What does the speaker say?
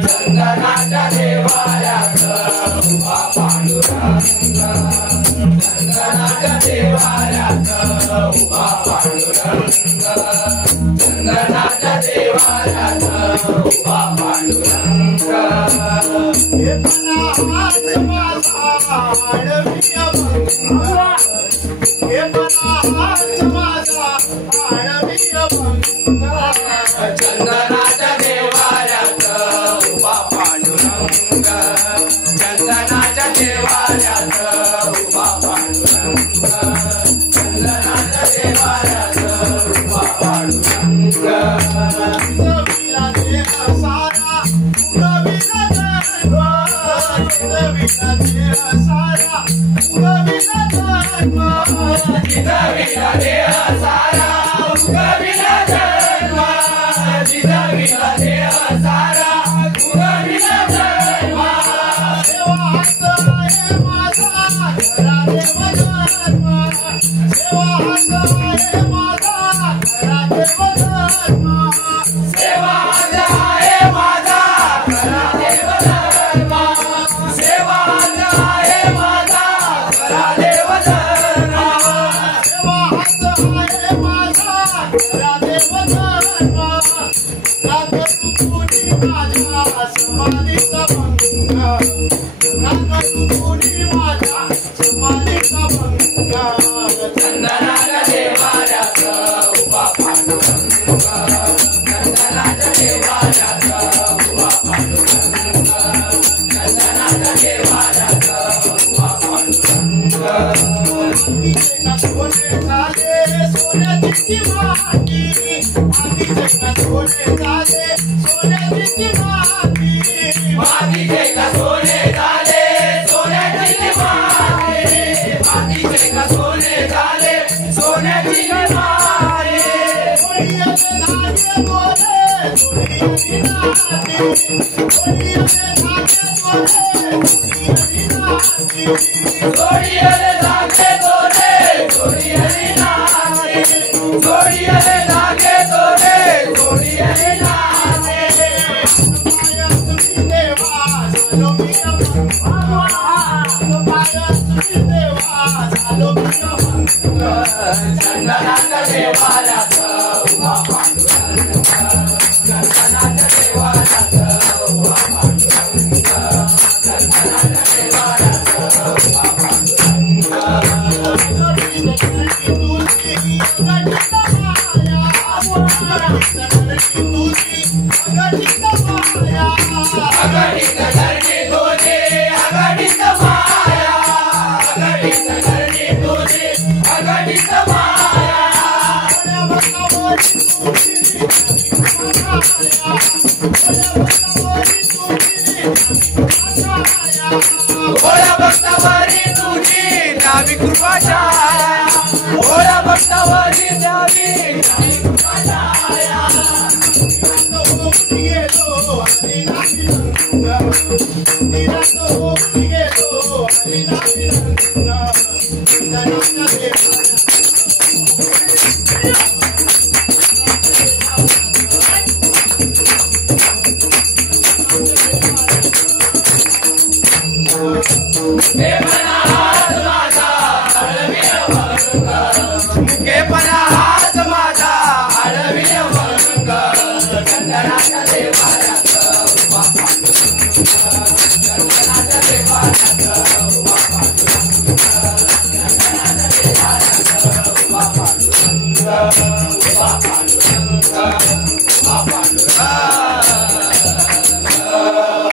चंदनाच्या देवाऱ्यात उभा पांडुरंग, चंदनाच्या देवाऱ्यात उभा पांडुरंग, चंदनाच्या देवाऱ्यात उभा पांडुरंग. हे पणा हात माझा आडवी अभंग, हे पणा हात माझा आडवी अभंग, चंदनाच्या देवाऱ्यात उभा पांडुरंग, चंदनाच्या देवाऱ्यात उभा पांडुरंग, चंदनाच्या देवाऱ्यात उभा पांडुरंग. रविला देह सारा, रविला धर्म, रविला देह सारा, रविला धर्म, रविला देह सारा, रविला धर्म, रविला देह सारा, रविला धर्म. सेवा हात आहे माझा खरा देवधर्म, सेवा हात आहे माझा खरा देवधर्म, सेवा हात आहे माझा खरा देवधर्म, सेवा हात आहे माझा खरा देवधर्म, सेवा हात आहे माझा खरा देवधर्म. नागरू कुणी माझ्या समाधीचा भंग, नागरू कुणी माझ्या समाधीचा भंग, चंदनाच्या देवाऱ्यात उभा पांडुरंग, चंदनाच्या देवाऱ्यात उभा पांडुरंग, चंदनाच्या देवाऱ्यात उभा पांडुरंग. मातीचे का सोने झाले सोन्याची माती, मातीचे का सोने झाले सोन्याची माती, मातीचे का सोने झाले सोन्याची माती, मातीचे का सोने झाले सोन्याची माती. कोणीचे धागे गोरे कोणीची नाती, कोणीचे धागे गोरे कोणीची नाती, कोणीचे धागे गोरे कोणीची नाती, कोणीचे धागे गोरे कोणीची नाती. पाया तुम्ही देवा झालो मी अभंग, पाया तुम्ही देवा झालो मी अभंग, चंदनाच्या देवाऱ्यात उभा पांडुरंग, चंदनाच्या देवाऱ्यात उभा पांडुरंग, चंदनाच्या देवाऱ्यात उभा पांडुरंग. अगडीत धरणी तुझी अगडीत माया, अगडीत धरणी तुझी अगडीत माया, अगडीत धरणी तुझी अगडीत माया, अगडीत धरणी तुझी अगडीत माया. भोळ्या भक्तावरी तुझी द्यावी कृपा छाया, भोळ्या भक्तावरी द्यावी कृपा छाया. गेलो हरी नामी रंग, निराश होऊन गेलो हरी नामी रंग, चंदनाच्या देवाऱ्यात हे पणा हात माझा आडवी अभंग, हे पणा हात माझा आडवी अभंग, चंदनाच्या देवाऱ्यात उभा पांडुरंग, चंदनाच्या देवाऱ्यात उभा पांडुरंग, चंदनाच्या देवाऱ्यात उभा पांडुरंग.